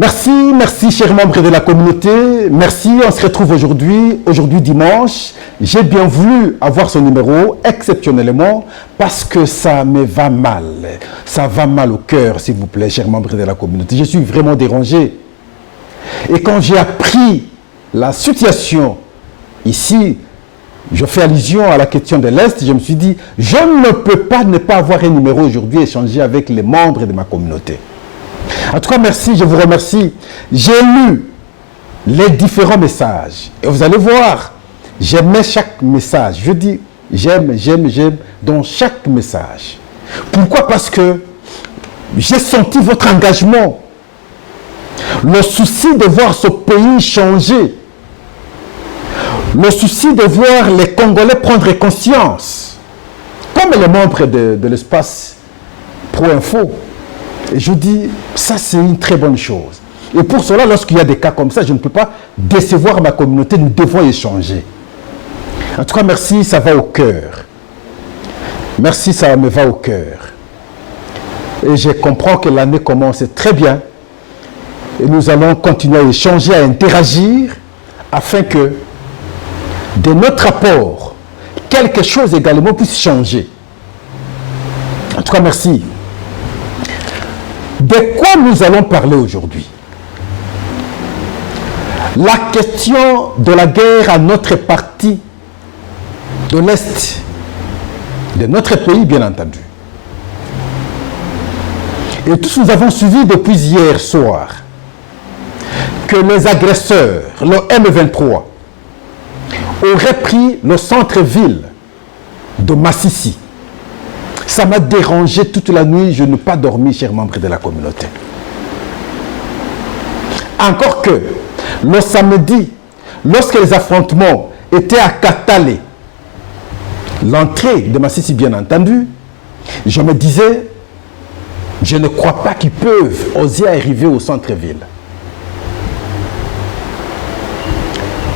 Merci chers membres de la communauté. Merci, on se retrouve aujourd'hui dimanche. J'ai bien voulu avoir ce numéro exceptionnellement parce que ça me va mal. Ça va mal au cœur, s'il vous plaît, chers membres de la communauté. Je suis vraiment dérangé. Et quand j'ai appris la situation ici, je fais allusion à la question de l'Est, je me suis dit, je ne peux pas ne pas avoir un numéro aujourd'hui, échanger avec les membres de ma communauté. En tout cas, merci, je vous remercie. J'ai lu les différents messages. Et vous allez voir, j'aimais chaque message. Je dis, j'aime dans chaque message. Pourquoi? Parce que j'ai senti votre engagement. Le souci de voir ce pays changer. Le souci de voir les Congolais prendre conscience. Comme les membres de l'espace Pro-Info. Et je dis, ça c'est une très bonne chose. Et pour cela, lorsqu'il y a des cas comme ça, je ne peux pas décevoir ma communauté, nous devons échanger. En tout cas, merci, ça va au cœur. Merci, ça me va au cœur. Et je comprends que l'année commence très bien. Et nous allons continuer à échanger, à interagir, afin que de notre apport, quelque chose également puisse changer. En tout cas, merci. De quoi nous allons parler aujourd'hui? La question de la guerre à notre partie de l'Est, de notre pays, bien entendu. Et tous nous avons suivi depuis hier soir que les agresseurs, le M23, auraient pris le centre-ville de Massissi. Ça m'a dérangé toute la nuit, je n'ai pas dormi, chers membres de la communauté. Encore que, le samedi, lorsque les affrontements étaient à Katale, l'entrée de Massissi, bien entendu, je me disais, je ne crois pas qu'ils peuvent oser arriver au centre-ville.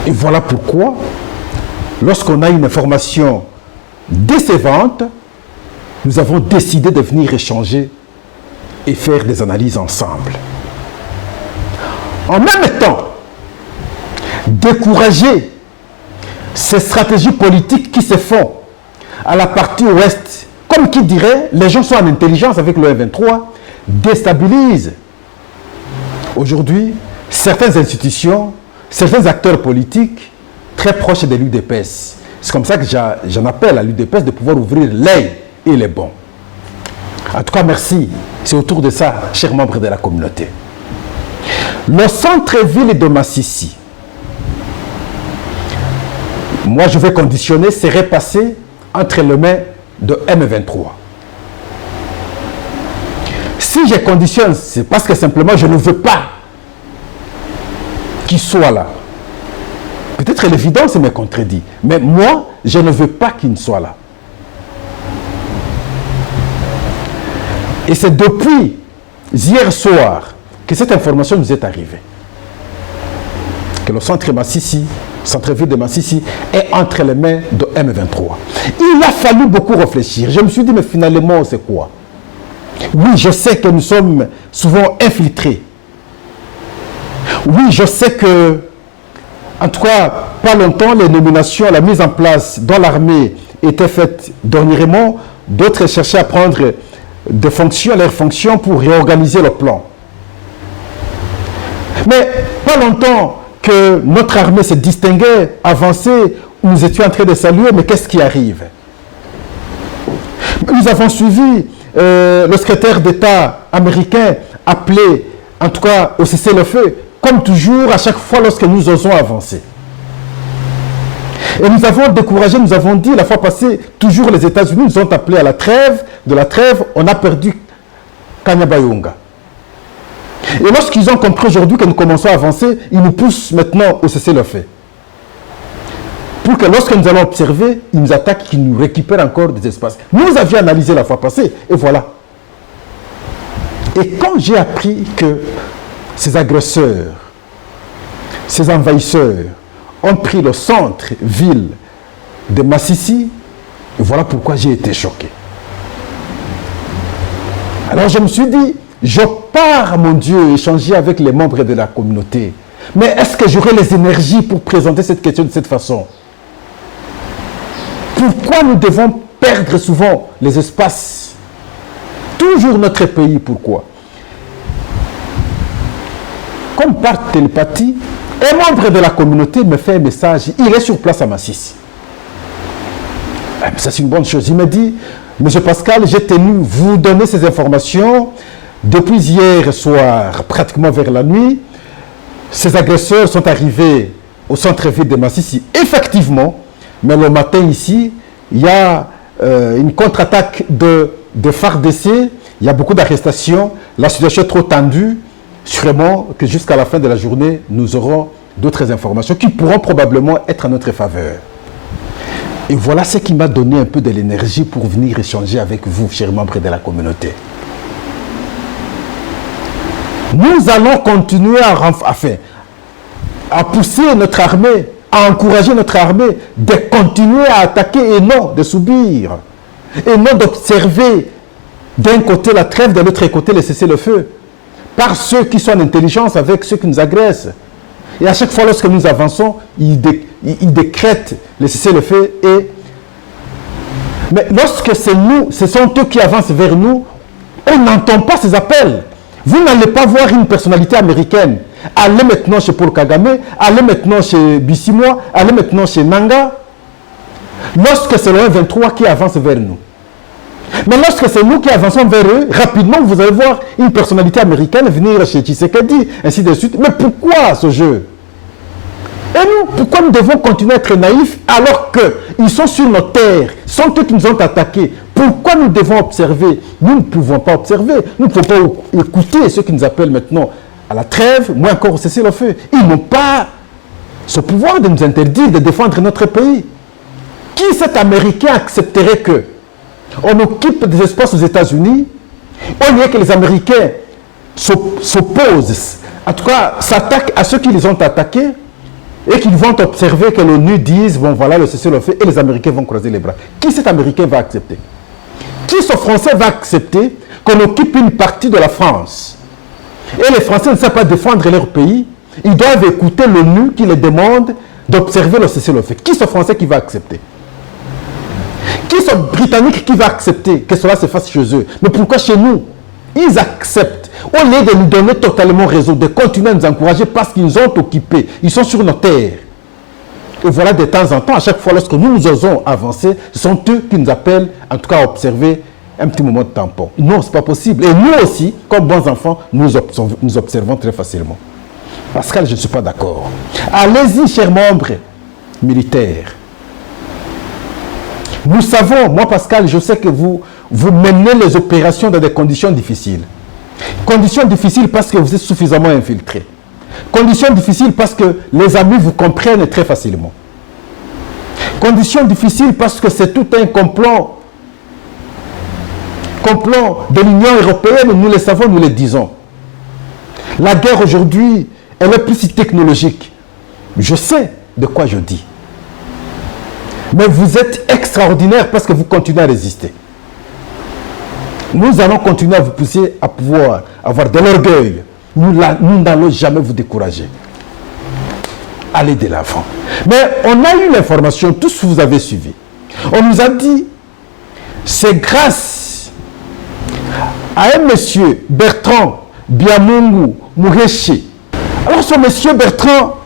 Et voilà pourquoi, lorsqu'on a une information décevante, nous avons décidé de venir échanger et faire des analyses ensemble. En même temps, décourager ces stratégies politiques qui se font à la partie ouest, comme qui dirait, les gens sont en intelligence avec le M23, déstabilisent aujourd'hui certaines institutions, certains acteurs politiques très proches de l'UDPS. C'est comme ça que j'en appelle à l'UDPS de pouvoir ouvrir l'œil. Il est bon. En tout cas, merci. C'est autour de ça, chers membres de la communauté. Le centre-ville de Massissi, moi je vais conditionner, serait passé entre les mains de M23. Si je conditionne, c'est parce que simplement je ne veux pas qu'il soit là. Peut-être l'évidence me contredit, mais moi, je ne veux pas qu'il soit là. Et c'est depuis hier soir que cette information nous est arrivée. Que le centre-ville de Massissi est entre les mains de M23. Il a fallu beaucoup réfléchir. Je me suis dit, mais finalement, c'est quoi? Oui, je sais que nous sommes souvent infiltrés. Oui, je sais que, en tout cas, pas longtemps, les nominations, la mise en place dans l'armée étaient faites dernièrement. D'autres cherchaient à prendre de fonctions, leurs fonctions pour réorganiser le plan. Mais pas longtemps que notre armée se distinguait, avançait, nous étions en train de saluer, mais qu'est-ce qui arrive? Nous avons suivi le secrétaire d'État américain appelé, en tout cas, au cessez-le-feu, comme toujours, à chaque fois lorsque nous osons avancer. Et nous avons découragé, nous avons dit la fois passée, toujours les États-Unis nous ont appelés à la trêve. De la trêve, on a perdu Kanyabayonga. Et lorsqu'ils ont compris aujourd'hui que nous commençons à avancer, ils nous poussent maintenant au cessez-le-feu. Pour que lorsque nous allons observer, ils nous attaquent, qu'ils nous récupèrent encore des espaces. Nous avions analysé la fois passée, et voilà. Et quand j'ai appris que ces agresseurs, ces envahisseurs, ont pris le centre-ville de Massissi, et voilà pourquoi j'ai été choqué. Alors je me suis dit, je pars, mon Dieu, échanger avec les membres de la communauté. Mais est-ce que j'aurai les énergies pour présenter cette question de cette façon? Pourquoi nous devons perdre souvent les espaces? Toujours notre pays, pourquoi? Comme par télépathie, un membre de la communauté me fait un message, il est sur place à Masisi. Ça, c'est une bonne chose. Il me dit, Monsieur Pascal, j'ai tenu vous donner ces informations depuis hier soir, pratiquement vers la nuit. Ces agresseurs sont arrivés au centre-ville de Masisi, effectivement, mais le matin ici, il y a une contre-attaque de FARDC, il y a beaucoup d'arrestations, la situation est trop tendue, sûrement que jusqu'à la fin de la journée, nous aurons d'autres informations qui pourront probablement être en notre faveur. Et voilà ce qui m'a donné un peu de l'énergie pour venir échanger avec vous, chers membres de la communauté. Nous allons continuer à pousser notre armée, à encourager notre armée de continuer à attaquer et non de subir. Et non d'observer d'un côté la trêve, de l'autre côté le cessez-le-feu. Par ceux qui sont en intelligence avec ceux qui nous agressent. Et à chaque fois lorsque nous avançons, ils décrètent le cessez-le-feu. Mais lorsque c'est nous, ce sont eux qui avancent vers nous, on n'entend pas ces appels. Vous n'allez pas voir une personnalité américaine. Allez maintenant chez Paul Kagame, allez maintenant chez Bissimois, allez maintenant chez Nanga. Lorsque c'est le 23 qui avance vers nous. Mais lorsque c'est nous qui avançons vers eux, rapidement vous allez voir une personnalité américaine venir chez Tshisekedi, ainsi de suite. Mais pourquoi ce jeu? Et nous, pourquoi nous devons continuer à être naïfs alors qu'ils sont sur nos terres, sont eux qui nous ont attaqués? Pourquoi nous devons observer? Nous ne pouvons pas observer, nous ne pouvons pas écouter ceux qui nous appellent maintenant à la trêve, moins encore au cessez-le-feu. Ils n'ont pas ce pouvoir de nous interdire de défendre notre pays. Qui cet Américain accepterait que on occupe des espaces aux États-Unis, au lieu que les Américains s'opposent, en tout cas s'attaquent à ceux qui les ont attaqués, et qu'ils vont observer que l'ONU dise, bon voilà, le cessez-le-feu, et les Américains vont croiser les bras. Qui cet Américain va accepter? Qui ce Français va accepter qu'on occupe une partie de la France? Et les Français ne savent pas défendre leur pays, ils doivent écouter l'ONU qui les demande d'observer le cessez-le-feu. Qui ce Français qui va accepter? Qui ce Britannique qui va accepter que cela se fasse chez eux? Mais pourquoi chez nous? Ils acceptent. Au lieu de nous donner totalement raison, de continuer à nous encourager parce qu'ils nous ont occupés. Ils sont sur nos terres. Et voilà, de temps en temps, à chaque fois, lorsque nous osons avancer, ce sont eux qui nous appellent, en tout cas, à observer un petit moment de tampon. Non, ce n'est pas possible. Et nous aussi, comme bons enfants, nous observons très facilement. Pascal, je ne suis pas d'accord. Allez-y, chers membres militaires. Nous savons, moi Pascal, je sais que vous menez les opérations dans des conditions difficiles. Conditions difficiles parce que vous êtes suffisamment infiltrés. Conditions difficiles parce que les amis vous comprennent très facilement. Conditions difficiles parce que c'est tout un complot de l'Union européenne, nous le savons, nous le disons. La guerre aujourd'hui, elle est plus si technologique. Je sais de quoi je dis. Mais vous êtes extraordinaire parce que vous continuez à résister. Nous allons continuer à vous pousser à pouvoir avoir de l'orgueil. Nous n'allons jamais vous décourager. Allez de l'avant. Mais on a eu l'information, tous vous avez suivi. On nous a dit, c'est grâce à un monsieur Bertrand Biamungu Mureshi. Alors ce monsieur Bertrand,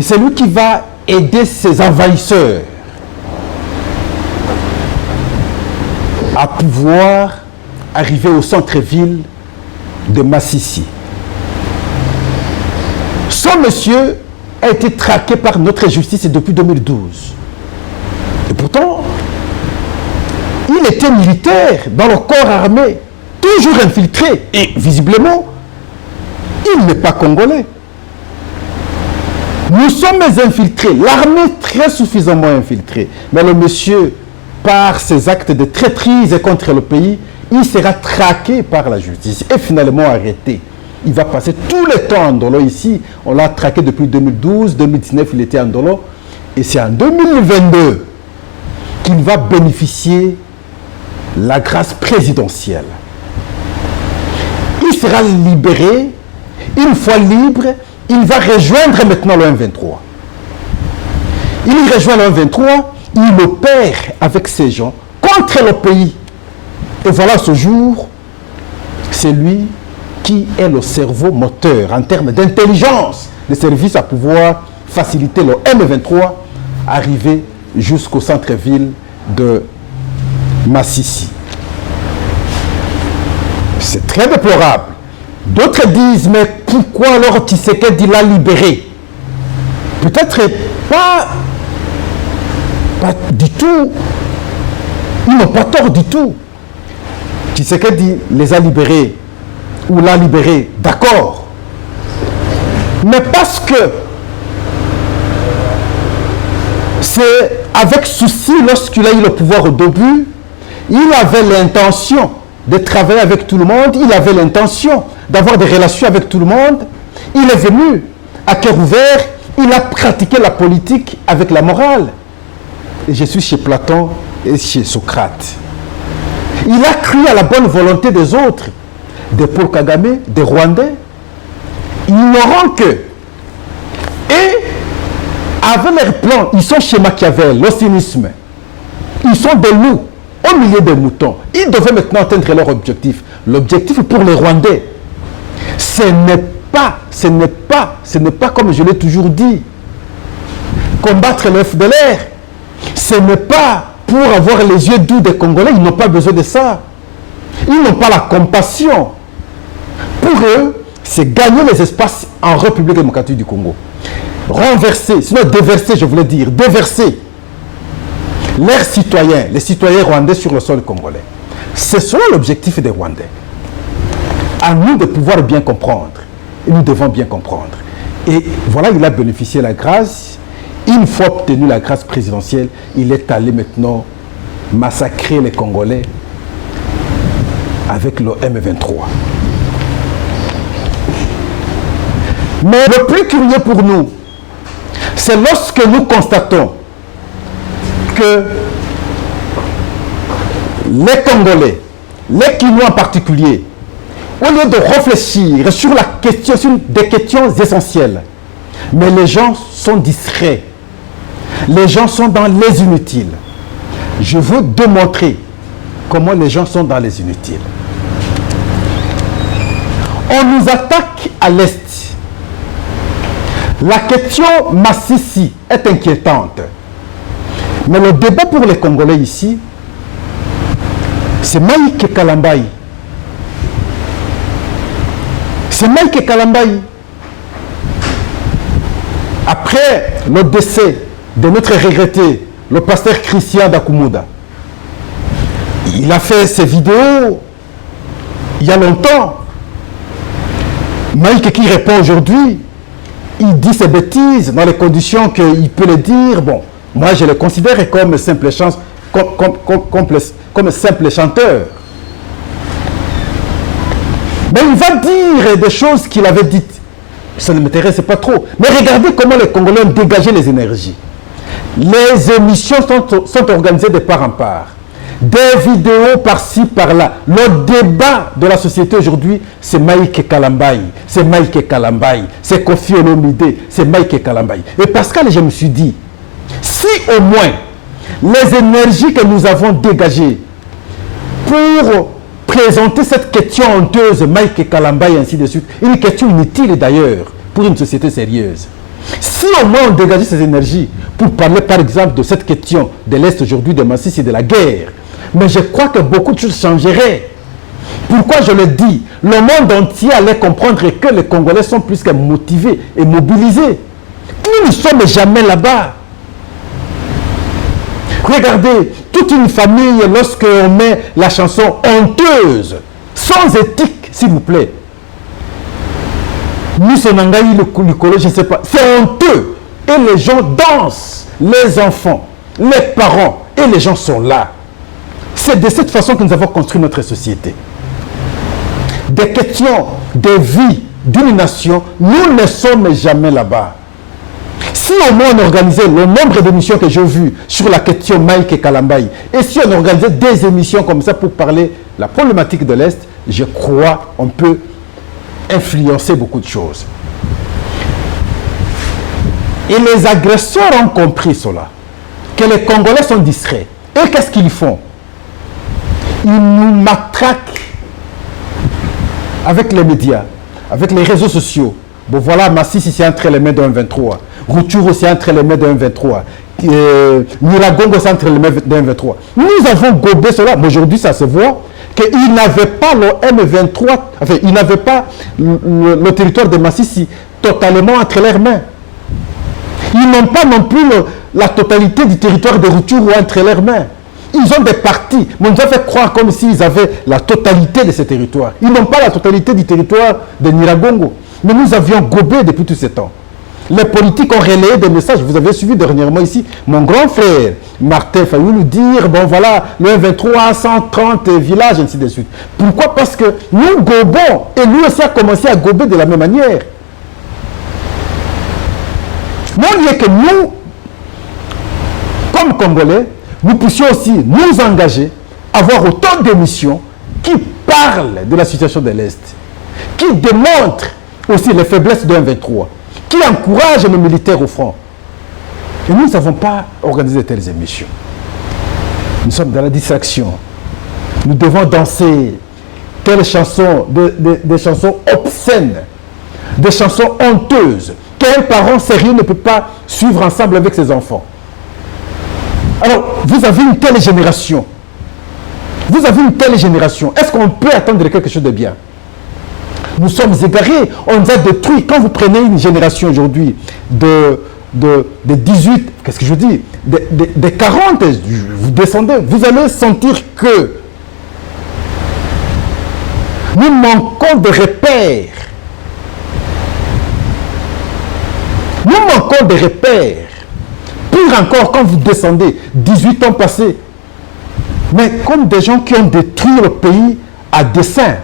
c'est lui qui va aider ses envahisseurs à pouvoir arriver au centre-ville de Masisi. Ce monsieur a été traqué par notre justice depuis 2012. Et pourtant, il était militaire dans le corps armé, toujours infiltré. Et visiblement, il n'est pas congolais. Nous sommes infiltrés, l'armée très suffisamment infiltrée. Mais le monsieur, par ses actes de traîtrise contre le pays, il sera traqué par la justice et finalement arrêté. Il va passer tout le temps en Ndolo ici. On l'a traqué depuis 2012, 2019, il était en Ndolo. Et c'est en 2022 qu'il va bénéficier de la grâce présidentielle. Il sera libéré, une fois libre, il va rejoindre maintenant le M23. Il rejoint le M23, il opère avec ces gens contre le pays. Et voilà ce jour, c'est lui qui est le cerveau moteur en termes d'intelligence des services à pouvoir faciliter le M23 arriver jusqu'au centre-ville de Massissi. C'est très déplorable. D'autres disent, mais pourquoi alors Tshisekedi l'a libéré? Peut-être pas du tout. Ils n'ont pas tort du tout. Tshisekedi les a libérés ou l'a libéré, d'accord. Mais parce que c'est avec souci, lorsqu'il a eu le pouvoir au début, il avait l'intention de travailler avec tout le monde, il avait l'intention d'avoir des relations avec tout le monde. Il est venu à cœur ouvert, il a pratiqué la politique avec la morale. Et je suis chez Platon et chez Socrate. Il a cru à la bonne volonté des autres, des Paul Kagame, des Rwandais, ignorant que, et avec leurs plans, ils sont chez Machiavel, le cynisme. Ils sont des loups au milieu des moutons. Ils devaient maintenant atteindre leur objectif. L'objectif pour les Rwandais, ce n'est pas comme je l'ai toujours dit, combattre le FDLR. Ce n'est pas pour avoir les yeux doux des Congolais, ils n'ont pas besoin de ça. Ils n'ont pas la compassion. Pour eux, c'est gagner les espaces en République démocratique du Congo. Renverser, sinon déverser, je voulais dire, déverser leurs citoyens, les citoyens rwandais sur le sol congolais. C'est cela l'objectif des Rwandais. À nous de pouvoir bien comprendre. Et nous devons bien comprendre. Et voilà, il a bénéficié de la grâce. Une fois obtenu la grâce présidentielle, il est allé maintenant massacrer les Congolais avec le M23. Mais le plus curieux pour nous, c'est lorsque nous constatons que les Congolais, les Kinois en particulier, au lieu de réfléchir sur la question, sur des questions essentielles, mais les gens sont distraits. Les gens sont dans les inutiles. Je veux démontrer comment les gens sont dans les inutiles. On nous attaque à l'Est. La question Massissi est inquiétante. Mais le débat pour les Congolais ici, c'est Maïké Kalambaï. C'est Maïké Kalambaï. Après le décès de notre regretté, le pasteur Christian Dakumuda, il a fait ses vidéos il y a longtemps. Maïké qui répond aujourd'hui, il dit ses bêtises dans les conditions qu'il peut le dire. Bon, moi je le considère comme simple chanteur. Mais il va dire des choses qu'il avait dites. Ça ne m'intéresse pas trop. Mais regardez comment les Congolais ont dégagé les énergies. Les émissions sont organisées de part en part. Des vidéos par-ci, par-là. Le débat de la société aujourd'hui, c'est Maïké Kalambaï, c'est Maïké Kalambaï, c'est Kofi Olomide, c'est Maïké Kalambaï. Et Pascal, je me suis dit, si au moins les énergies que nous avons dégagées pour présenter cette question honteuse, Maïké Kalambaï, et ainsi de suite, une question inutile d'ailleurs pour une société sérieuse. Si au moins on dégageait ces énergies pour parler par exemple de cette question de l'Est aujourd'hui, de Massissi et de la guerre, mais je crois que beaucoup de choses changeraient. Pourquoi je le dis? Le monde entier allait comprendre que les Congolais sont plus que motivés et mobilisés. Nous ne sommes jamais là-bas. Regardez, toute une famille, lorsqu'on met la chanson honteuse, sans éthique, s'il vous plaît. Nous, Sonangaï, le collège, je ne sais pas. C'est honteux. Et les gens dansent. Les enfants, les parents, et les gens sont là. C'est de cette façon que nous avons construit notre société. Des questions de vie d'une nation, nous ne sommes jamais là-bas. Si au moins on organisait le nombre d'émissions que j'ai vues sur la question Maïké Kalambaï, et si on organisait des émissions comme ça pour parler de la problématique de l'Est, je crois qu'on peut influencé beaucoup de choses. Et les agresseurs ont compris cela, que les Congolais sont distraits. Et qu'est-ce qu'ils font? Ils nous matraquent avec les médias, avec les réseaux sociaux. Bon voilà, Masisi c'est entre les mains d'un 23. Rutshuru c'est entre les mains d'un 23. Nyiragongo c'est entre les mains d'un 23. Nous avons gobé cela, mais aujourd'hui ça se voit qu'ils n'avaient pas le M23, enfin ils n'avaient pas le territoire de Masisi totalement entre leurs mains. Ils n'ont pas non plus la totalité du territoire de Rutshuru entre leurs mains. Ils ont des parties, mais on nous a fait croire comme s'ils avaient la totalité de ces territoires. Ils n'ont pas la totalité du territoire de Nyiragongo. Mais nous avions gobé depuis tout ce temps. Les politiques ont relayé des messages. Vous avez suivi dernièrement ici mon grand frère Martin Fayoulou dire, bon voilà, le 23, 130 villages, ainsi de suite. Pourquoi? Parce que nous gobons, et lui aussi a commencé à gober de la même manière. Mon Dieu que nous, comme Congolais, nous puissions aussi nous engager, avoir autant d'émissions qui parlent de la situation de l'Est, qui démontrent aussi les faiblesses d'un 23, qui encouragent nos militaires au front. Et nous n'avons pas organisé de telles émissions. Nous sommes dans la distraction. Nous devons danser telles chansons, des chansons obscènes, des chansons honteuses, qu'un parent sérieux ne peut pas suivre ensemble avec ses enfants. Alors, vous avez une telle génération. Vous avez une telle génération. Est-ce qu'on peut attendre quelque chose de bien? Nous sommes égarés. On nous a détruits. Quand vous prenez une génération aujourd'hui de 18, qu'est-ce que je dis? De 40, vous descendez, vous allez sentir que nous manquons de repères. Nous manquons de repères. Pire encore, quand vous descendez, 18 ans passés, mais comme des gens qui ont détruit le pays à dessein,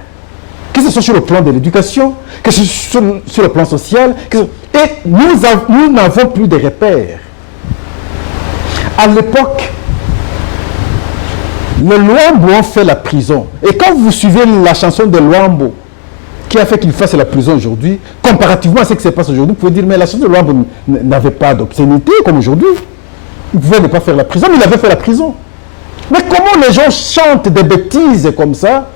que ce soit sur le plan de l'éducation, que ce soit sur le plan social, et nous n'avons plus de repères. À l'époque, les Luambo ont fait la prison. Et quand vous suivez la chanson de Luambo, qui a fait qu'il fasse la prison aujourd'hui, comparativement à ce qui se passe aujourd'hui, vous pouvez dire, mais la chanson de Luambo n'avait pas d'obscénité comme aujourd'hui. Il pouvait ne pas faire la prison, mais il avait fait la prison. Mais comment les gens chantent des bêtises comme ça?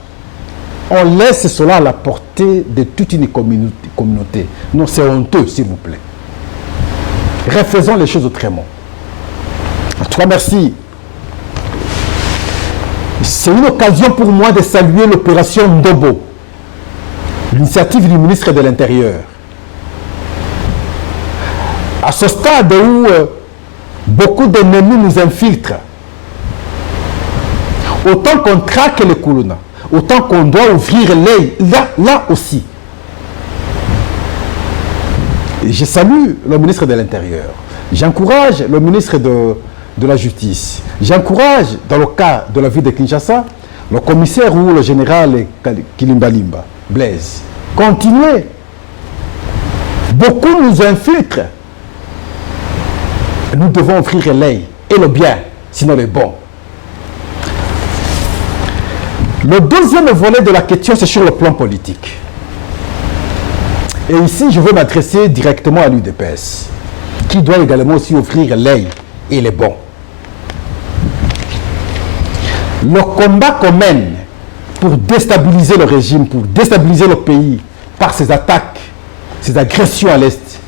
On laisse cela à la portée de toute une communauté. Non, c'est honteux, s'il vous plaît. Refaisons les choses autrement. En tout cas, merci. C'est une occasion pour moi de saluer l'opération Ndobo, l'initiative du ministre de l'Intérieur. À ce stade où beaucoup d'ennemis nous infiltrent, autant qu'on traque les Koulouna, autant qu'on doit ouvrir l'œil là aussi. Et je salue le ministre de l'Intérieur. J'encourage le ministre de la Justice. J'encourage, dans le cas de la ville de Kinshasa, le commissaire ou le général Kilimbalimba, Blaise. Continuez. Beaucoup nous infiltrent. Nous devons ouvrir l'œil et le bien, sinon le bon. Le deuxième volet de la question, c'est sur le plan politique. Et ici, je veux m'adresser directement à l'UDPS, qui doit également aussi ouvrir l'œil et les bons. Le combat qu'on mène pour déstabiliser le régime, pour déstabiliser le pays, par ses attaques, ses agressions à l'Est,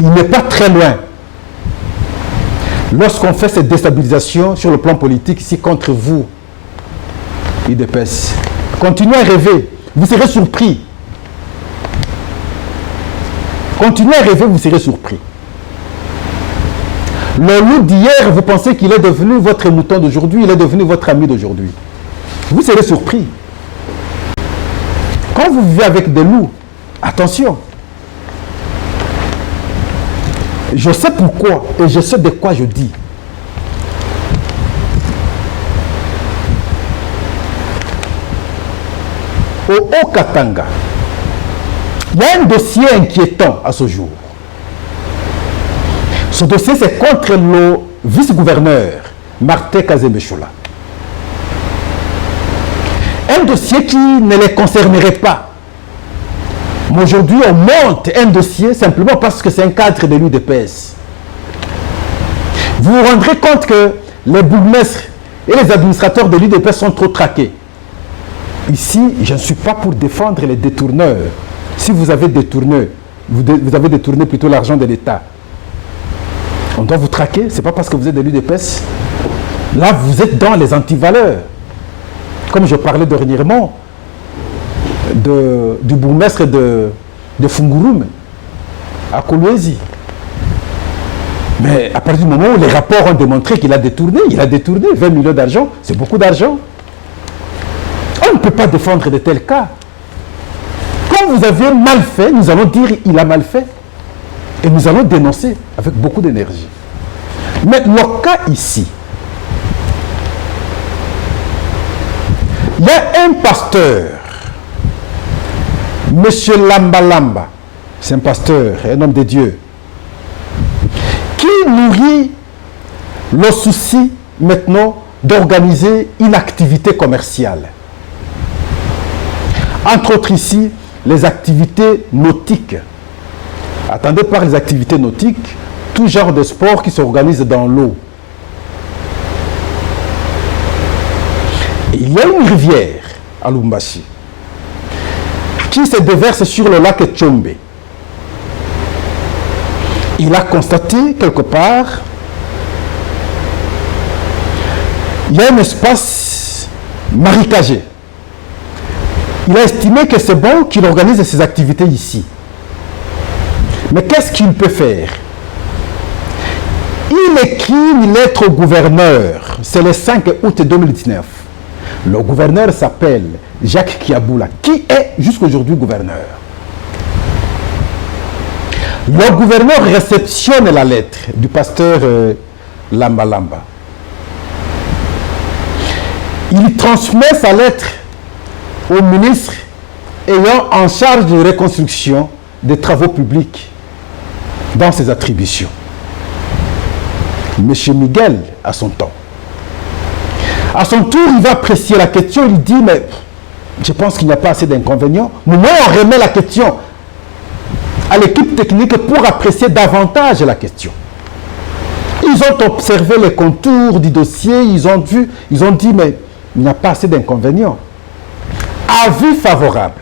il n'est pas très loin. Lorsqu'on fait cette déstabilisation sur le plan politique, ici contre vous, UDPS, continuez à rêver, vous serez surpris. Continuez à rêver, vous serez surpris. Le loup d'hier, vous pensez qu'il est devenu votre mouton d'aujourd'hui, il est devenu votre ami d'aujourd'hui. Vous serez surpris. Quand vous vivez avec des loups, attention. Je sais pourquoi et je sais de quoi je dis. Au Haut-Katanga, il y a un dossier inquiétant à ce jour. Ce dossier, c'est contre le vice-gouverneur Martin Kazembe Choula. Un dossier qui ne les concernerait pas. Mais aujourd'hui, on monte un dossier simplement parce que c'est un cadre de l'UDPS. Vous vous rendrez compte que les bourgmestres et les administrateurs de l'UDPS sont trop traqués. Ici, je ne suis pas pour défendre les détourneurs. Si vous avez détourné, vous avez détourné plutôt l'argent de l'État. On doit vous traquer, ce n'est pas parce que vous êtes de l'UDPS. Là, vous êtes dans les antivaleurs. Comme je parlais dernièrement du bourgmestre de Fungurume, à Kolwezi. Mais à partir du moment où les rapports ont démontré qu'il a détourné 20 millions d'argent, c'est beaucoup d'argent. On ne peut pas défendre de tels cas. Quand vous avez mal fait, nous allons dire qu'il a mal fait. Et nous allons dénoncer avec beaucoup d'énergie. Mais le cas ici, il y a un pasteur, M. Lamba Lamba, c'est un pasteur, un homme de Dieu, qui nourrit le souci maintenant d'organiser une activité commerciale. Entre autres ici, les activités nautiques. Attendez par les activités nautiques, tout genre de sport qui s'organise dans l'eau. Il y a une rivière à Lubumbashi qui se déverse sur le lac Tchombe. Il a constaté quelque part, il y a un espace marécagé. Il a estimé que c'est bon qu'il organise ses activités ici. Mais qu'est-ce qu'il peut faire? Il écrit une lettre au gouverneur. C'est le 5 août 2019. Le gouverneur s'appelle Jacques Kiaboula, qui est jusqu'aujourd'hui gouverneur. Le gouverneur réceptionne la lettre du pasteur Lamba Lamba. Il transmet sa lettre au ministre ayant en charge de reconstruction des travaux publics dans ses attributions. M. Miguel, à son temps. À son tour, il va apprécier la question, il dit, mais je pense qu'il n'y a pas assez d'inconvénients. Nous, on remet la question à l'équipe technique pour apprécier davantage la question. Ils ont observé les contours du dossier, ils ont dit, mais il n'y a pas assez d'inconvénients. Avis favorable.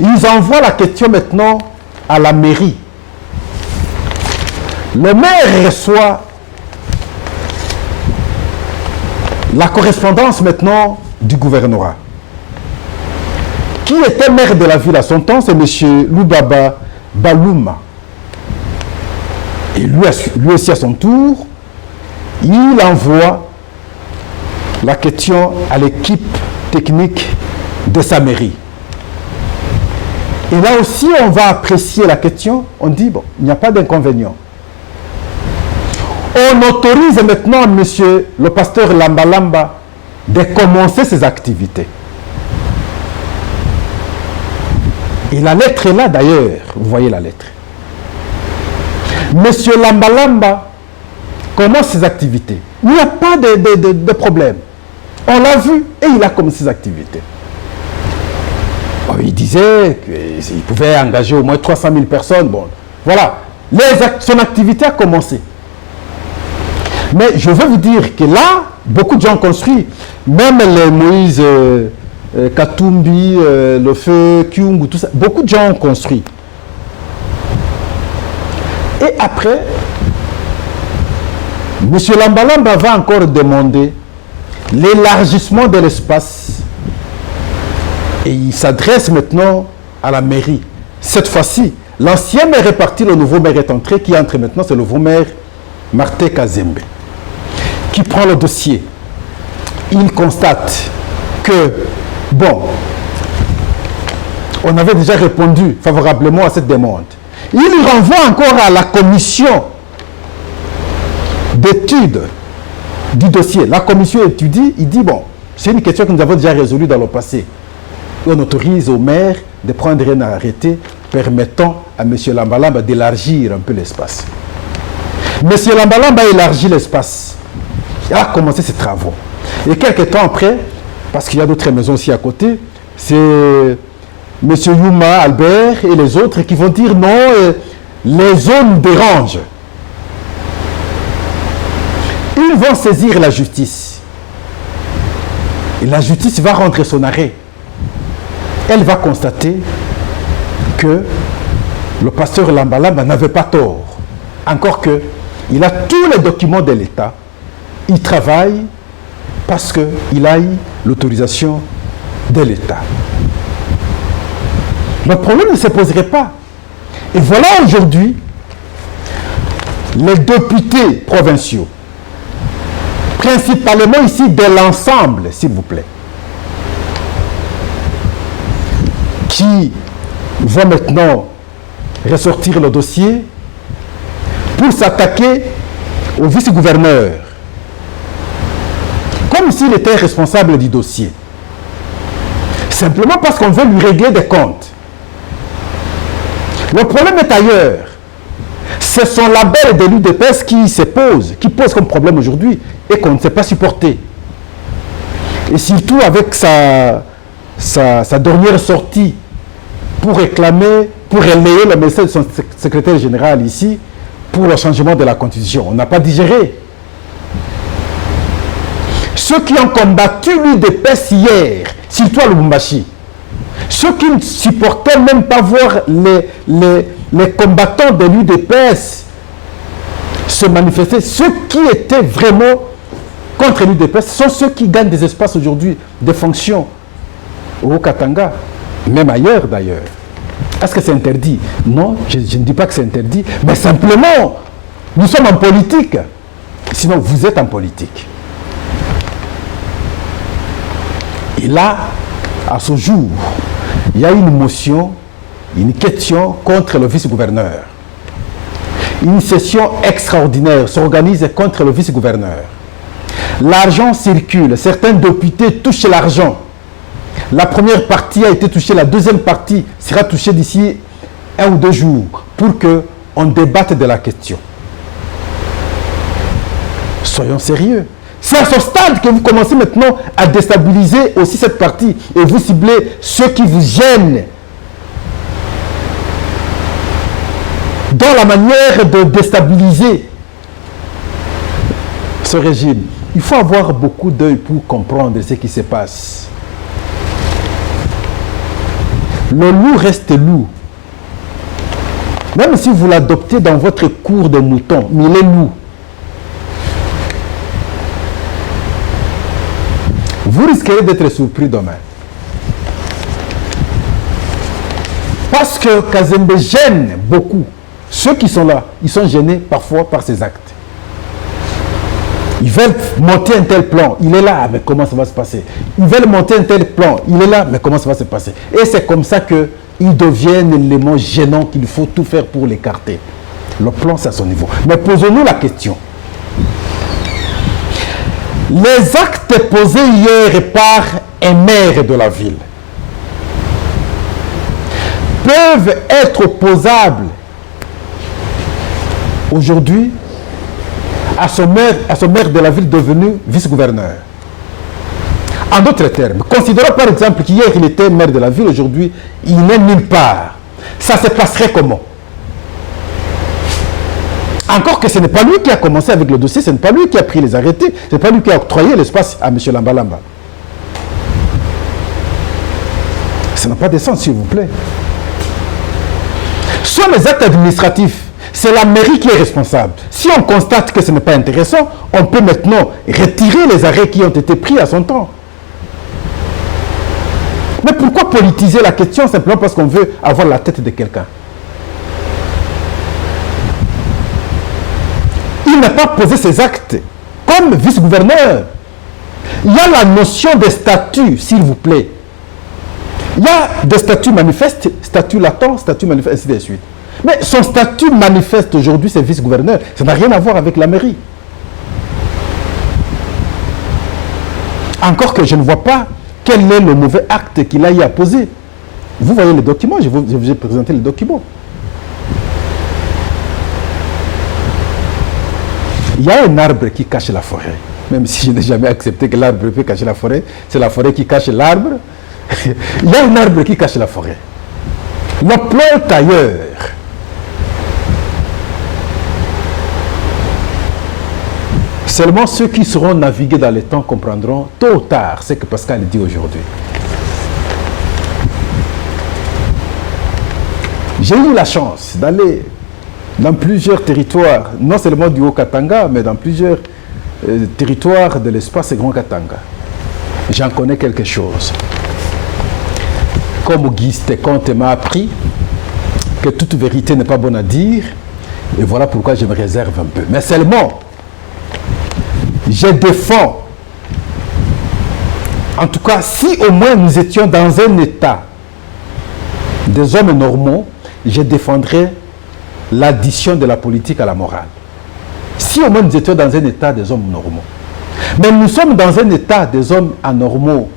Ils envoient la question maintenant à la mairie. Le maire reçoit la correspondance maintenant du gouvernorat. Qui était maire de la ville à son temps, c'est M. Lubaba Balouma. Et lui aussi à son tour, il envoie la question à l'équipe technique de sa mairie. Et là aussi, on va apprécier la question. On dit, bon, il n'y a pas d'inconvénient. On autorise maintenant monsieur le pasteur Lamba Lamba de commencer ses activités. Et la lettre est là d'ailleurs, vous voyez la lettre. Monsieur Lamba Lamba commence ses activités. Il n'y a pas de problème. On l'a vu et il a commencé ses activités. Bon, il disait qu'il pouvait engager au moins 300 000 personnes. Bon, voilà, son activité a commencé. Mais je veux vous dire que là, beaucoup de gens ont construit. Même les Moïse Katumbi, le feu Kyungu, tout ça. Beaucoup de gens ont construit. Et après, M. Lamba Lamba va encore demander l'élargissement de l'espace. Et il s'adresse maintenant à la mairie. Cette fois-ci, l'ancien maire est parti, le nouveau maire est entré. Qui entre maintenant, c'est le nouveau maire Martin Kazembe, qui prend le dossier. Il constate que, bon, on avait déjà répondu favorablement à cette demande. Il renvoie encore à la commission d'études du dossier. La commission étudie, il dit, bon, c'est une question que nous avons déjà résolue dans le passé. Et on autorise au maire de prendre un arrêté permettant à M. Lamba Lamba d'élargir un peu l'espace. M. Lamba Lamba a élargi l'espace. Il a commencé ses travaux. Et quelques temps après, parce qu'il y a d'autres maisons aussi à côté, c'est M. Yuma, Albert et les autres qui vont dire non, les zones dérangent. Ils vont saisir la justice. Et la justice va rendre son arrêt. Elle va constater que le pasteur Lambalamba n'avait pas tort. Encore que il a tous les documents de l'État. Il travaille parce qu'il a eu l'autorisation de l'État. Le problème ne se poserait pas. Et voilà aujourd'hui les députés provinciaux, principalement ici de l'ensemble, s'il vous plaît, qui vont maintenant ressortir le dossier pour s'attaquer au vice-gouverneur, comme s'il était responsable du dossier, simplement parce qu'on veut lui régler des comptes. Le problème est ailleurs. C'est son label de l'UDPS qui se pose, qui pose comme problème aujourd'hui et qu'on ne sait pas supporter. Et surtout avec sa dernière sortie pour réclamer, pour relayer le message de son secrétaire général ici pour le changement de la Constitution. On n'a pas digéré. Ceux qui ont combattu l'UDPS hier, surtout à Lubumbashi, ceux qui ne supportaient même pas voir les combattants de l'UDPS se manifester, ceux qui étaient vraiment contre l'UDPS sont ceux qui gagnent des espaces aujourd'hui, des fonctions au Katanga, même ailleurs d'ailleurs. Est-ce que c'est interdit? Non, je ne dis pas que c'est interdit, mais simplement, nous sommes en politique. Sinon, vous êtes en politique. Et là, à ce jour, il y a une motion, une question contre le vice-gouverneur. Une session extraordinaire s'organise contre le vice-gouverneur. L'argent circule, certains députés touchent l'argent. La première partie a été touchée, la deuxième partie sera touchée d'ici 1 ou 2 jours pour qu'on débatte de la question. Soyons sérieux. C'est à ce stade que vous commencez maintenant à déstabiliser aussi cette partie et vous ciblez ceux qui vous gênent dans la manière de déstabiliser ce régime. Il faut avoir beaucoup d'œil pour comprendre ce qui se passe. Le loup reste loup. Même si vous l'adoptez dans votre cour de mouton, mais il est loup. Vous risquerez d'être surpris demain. Parce que Kazembe gêne beaucoup. Ceux qui sont là, ils sont gênés parfois par ses actes. Ils veulent monter un tel plan, il est là, mais comment ça va se passer? Ils veulent monter un tel plan, il est là, mais comment ça va se passer? Et c'est comme ça qu'ils deviennent l'élément gênant qu'il faut tout faire pour l'écarter. Le plan, c'est à son niveau. Mais posons-nous la question. Les actes posés hier par un maire de la ville peuvent être opposables aujourd'hui à ce maire de la ville devenu vice-gouverneur. En d'autres termes, considérons par exemple qu'hier il était maire de la ville, aujourd'hui il n'est nulle part. Ça se passerait comment? Encore que ce n'est pas lui qui a commencé avec le dossier, ce n'est pas lui qui a pris les arrêtés, ce n'est pas lui qui a octroyé l'espace à M. Lambalamba. Ça n'a pas de sens, s'il vous plaît. Sur les actes administratifs, c'est la mairie qui est responsable. Si on constate que ce n'est pas intéressant, on peut maintenant retirer les arrêts qui ont été pris à son temps. Mais pourquoi politiser la question simplement parce qu'on veut avoir la tête de quelqu'un? Il n'a pas posé ses actes comme vice-gouverneur. Il y a la notion de statut, s'il vous plaît. Il y a des statuts manifestes, statuts latents, statuts manifestes, ainsi de suite. Mais son statut manifeste aujourd'hui, c'est vice-gouverneur. Ça n'a rien à voir avec la mairie. Encore que je ne vois pas quel est le mauvais acte qu'il a eu à poser. Vous voyez les documents, je vous ai présenté les documents. Il y a un arbre qui cache la forêt. Même si je n'ai jamais accepté que l'arbre peut cacher la forêt, c'est la forêt qui cache l'arbre. Il y a un arbre qui cache la forêt. La plante ailleurs. Seulement ceux qui seront navigués dans les temps comprendront tôt ou tard ce que Pascal dit aujourd'hui. J'ai eu la chance d'aller dans plusieurs territoires, non seulement du Haut-Katanga, mais dans plusieurs territoires de l'espace Grand Katanga. J'en connais quelque chose. Comme Auguste Comte m'a appris que toute vérité n'est pas bonne à dire, et voilà pourquoi je me réserve un peu. Mais seulement, je défends, en tout cas, si au moins nous étions dans un état des hommes normaux, je défendrais l'addition de la politique à la morale. Si au moins nous étions dans un état des hommes normaux. Mais nous sommes dans un état des hommes anormaux,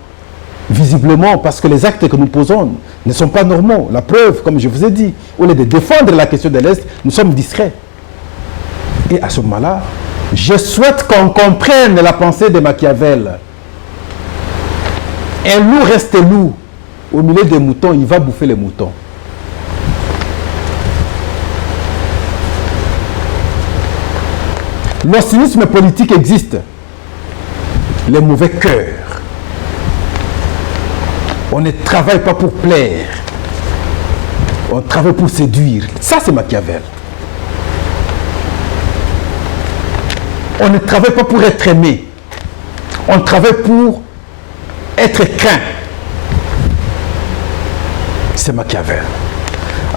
visiblement, parce que les actes que nous posons ne sont pas normaux. La preuve, comme je vous ai dit, au lieu de défendre la question de l'Est, nous sommes discrets. Et à ce moment-là, je souhaite qu'on comprenne la pensée de Machiavel. Un loup reste loup. Au milieu des moutons, il va bouffer les moutons. Le cynisme politique existe. Les mauvais cœurs. On ne travaille pas pour plaire. On travaille pour séduire. Ça, c'est Machiavel. On ne travaille pas pour être aimé. On travaille pour être craint. C'est Machiavel.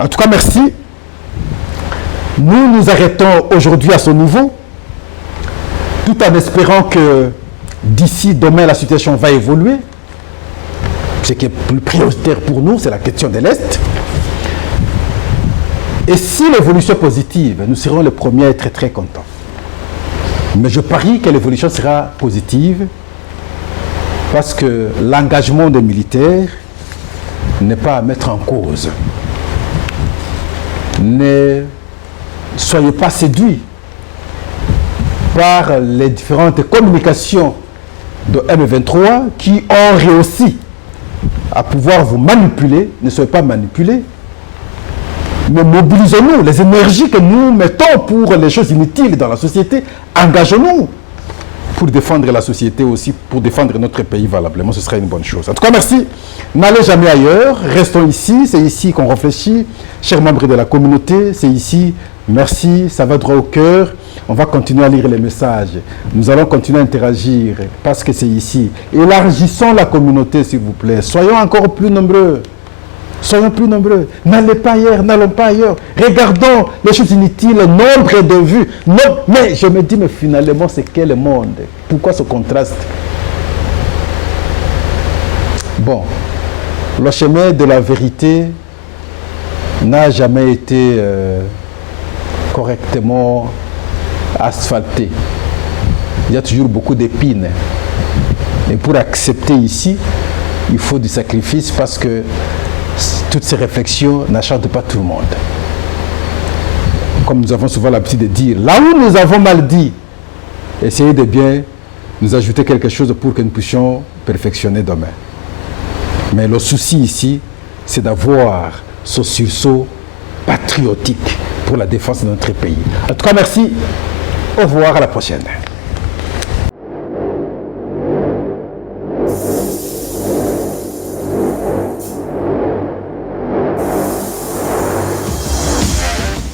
En tout cas, merci. Nous nous arrêtons aujourd'hui à ce niveau, tout en espérant que d'ici demain, la situation va évoluer. Ce qui est plus prioritaire pour nous, c'est la question de l'Est. Et si l'évolution est positive, nous serons les premiers à être très contents. Mais je parie que l'évolution sera positive parce que l'engagement des militaires n'est pas à mettre en cause. Ne soyez pas séduits par les différentes communications de M23 qui ont réussi à pouvoir vous manipuler. Ne soyez pas manipulés. Mais mobilisons-nous, les énergies que nous mettons pour les choses inutiles dans la société, engageons-nous pour défendre la société aussi, pour défendre notre pays valablement, ce serait une bonne chose. En tout cas, merci. N'allez jamais ailleurs, restons ici, c'est ici qu'on réfléchit. Chers membres de la communauté, c'est ici. Merci, ça va droit au cœur. On va continuer à lire les messages. Nous allons continuer à interagir parce que c'est ici. Élargissons la communauté, s'il vous plaît. Soyons encore plus nombreux. Soyons plus nombreux. N'allez pas ailleurs, n'allons pas ailleurs. Regardons les choses inutiles, nombre de vues. Non, mais je me dis, mais finalement, c'est quel monde? Pourquoi ce contraste? Bon, le chemin de la vérité n'a jamais été correctement asphalté. Il y a toujours beaucoup d'épines. Et pour accepter ici, il faut du sacrifice parce que toutes ces réflexions n'enchantent pas tout le monde. Comme nous avons souvent l'habitude de dire, là où nous avons mal dit, essayez de bien nous ajouter quelque chose pour que nous puissions perfectionner demain. Mais le souci ici, c'est d'avoir ce sursaut patriotique pour la défense de notre pays. En tout cas, merci. Au revoir, à la prochaine.